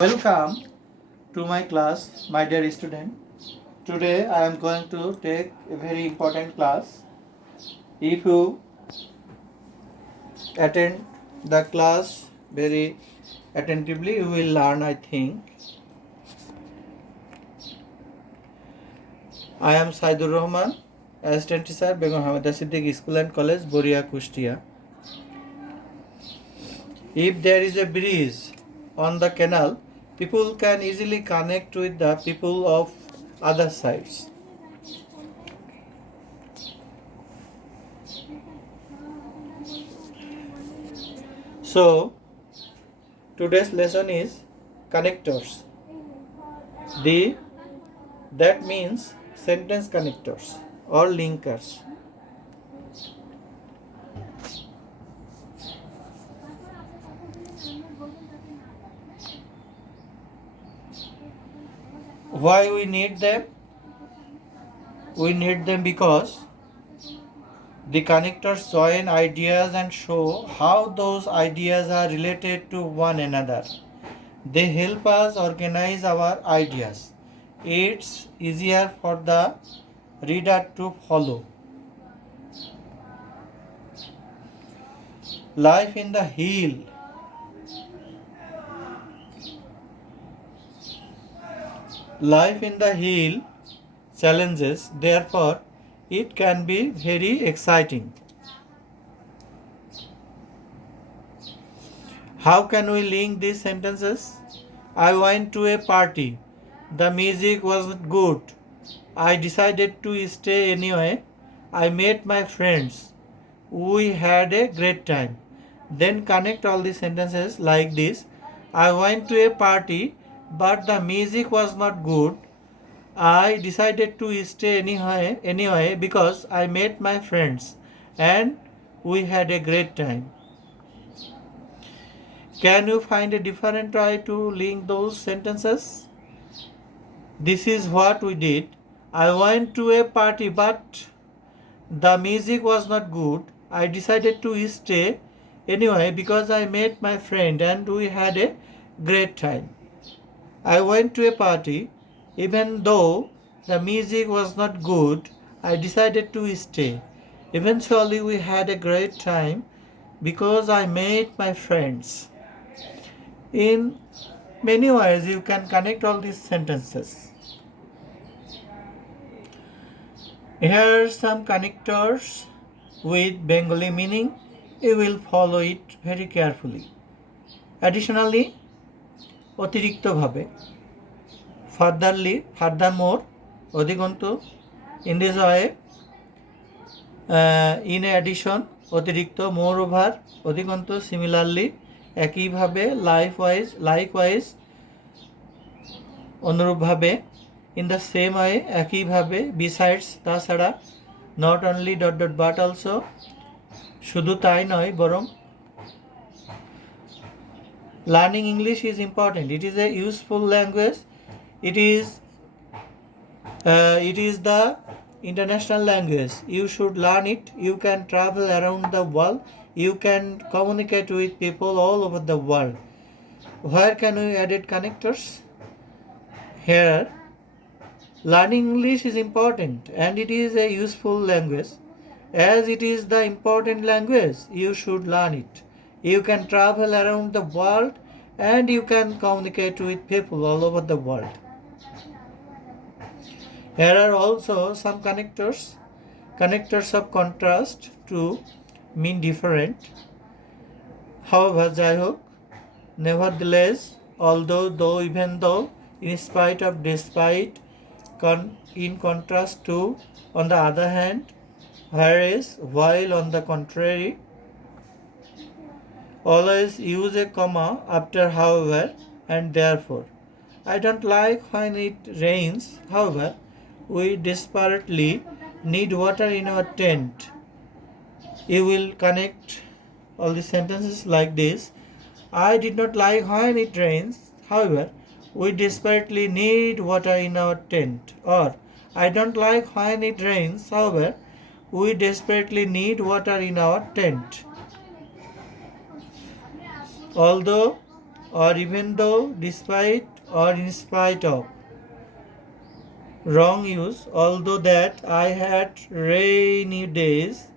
Welcome to my class, my dear student. Today I am going to take a very important class. If you attend the class very attentively, you will learn, I think. I am Saidur Rahman, Assistant Teacher, Begum Hamida Siddiq School and College, Boria, Kustia. If there is a bridge on the canal, people can easily connect with the people of other sides. So, today's lesson is connectors. That means sentence connectors or linkers. Why we need them? We need them because the connectors join ideas and show how those ideas are related to one another. They help us organize our ideas. It's easier for the reader to follow. Life in the hill. Life in the hill challenges, therefore, it can be very exciting. How can we link these sentences? I went to a party. The music wasn't good. I decided to stay anyway. I met my friends. We had a great time. Then connect all the sentences like this. I went to a party, but the music was not good. I decided to stay anyway because I met my friends and we had a great time. Can you find a different way to link those sentences? This is what we did. I went to a party, but the music was not good. I decided to stay anyway because I met my friend and we had a great time. I went to a party, even though the music was not good. I decided to stay. Eventually, we had a great time because I met my friends. In many ways, you can connect all these sentences. Here are some connectors with Bengali meaning. You will follow it very carefully. Additionally, অতিরিক্তভাবে, furthermore, অধিকন্তু, in this way, in addition, অতিরিক্ত, moreover, অধিকন্তু, similarly, একইভাবে, likewise, অনুরূপভাবে, in the same way, একইভাবে, besides, তাছাড়া, not only ... but also, শুধু তাই নয় বরং. Learning English is important. It is a useful language. It is the international language. You should learn it. You can travel around the world. You can communicate with people all over the world. Where can we add connectors? Here, learning English is important and it is a useful language. As it is the important language, you should learn it. You can travel around the world and you can communicate with people all over the world. Here are also some connectors of contrast to mean different. However, যাই হোক, nevertheless, although, though, even though, in spite of, despite, in contrast to, on the other hand, whereas, while, on the contrary. Always use a comma after however and therefore. I don't like when it rains. However, we desperately need water in our tent. You will connect all the sentences like this. I did not like when it rains. However, we desperately need water in our tent. Or, I don't like when it rains. However, we desperately need water in our tent. Although or even though, despite, or in spite of. Wrong use. Although that I had rainy days,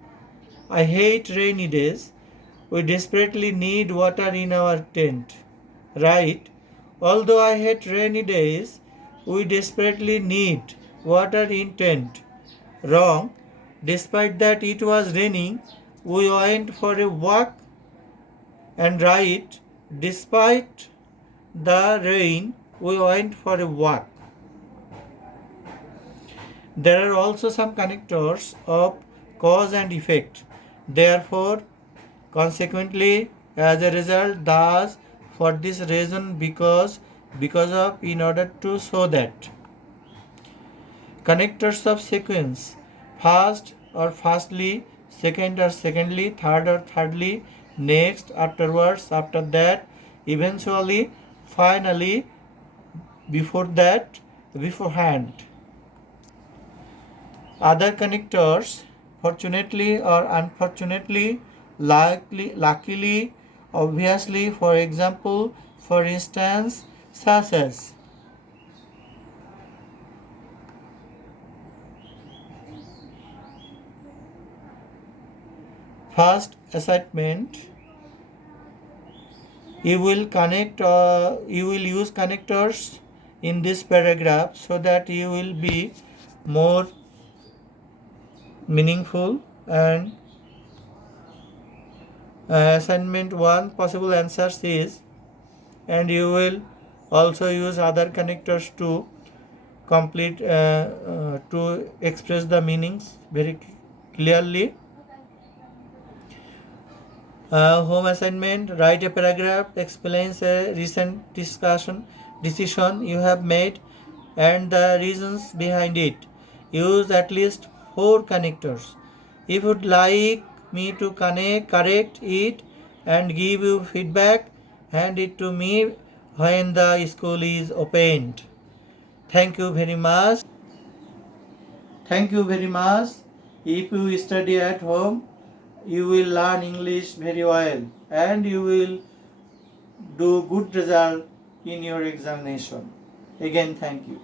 I hate rainy days. We desperately need water in our tent. Right? Although I hate rainy days, we desperately need water in tent. Wrong. Despite that it was raining, we went for a walk. And right. Despite the rain, we went for a walk. There are also some connectors of cause and effect. Therefore, consequently, as a result, thus, for this reason, because of, in order to, so that. Connectors of sequence. First or firstly, second or secondly, third or thirdly, next, afterwards, after that, eventually, finally, before that, beforehand. Other connectors, fortunately or unfortunately, luckily, obviously, for example, for instance, such as. First assignment, you will use connectors in this paragraph so that you will be more meaningful. And assignment 1 possible answers is, and you will also use other connectors to complete to express the meanings very clearly. Home assignment, write a paragraph explains a recent decision you have made and the reasons behind it. Use at least 4 connectors. If you would like me to correct it and give you feedback, hand it to me when the school is opened. Thank you very much. Thank you very much. If you study at home, you will learn English very well and you will do good result in your examination. Again, thank you.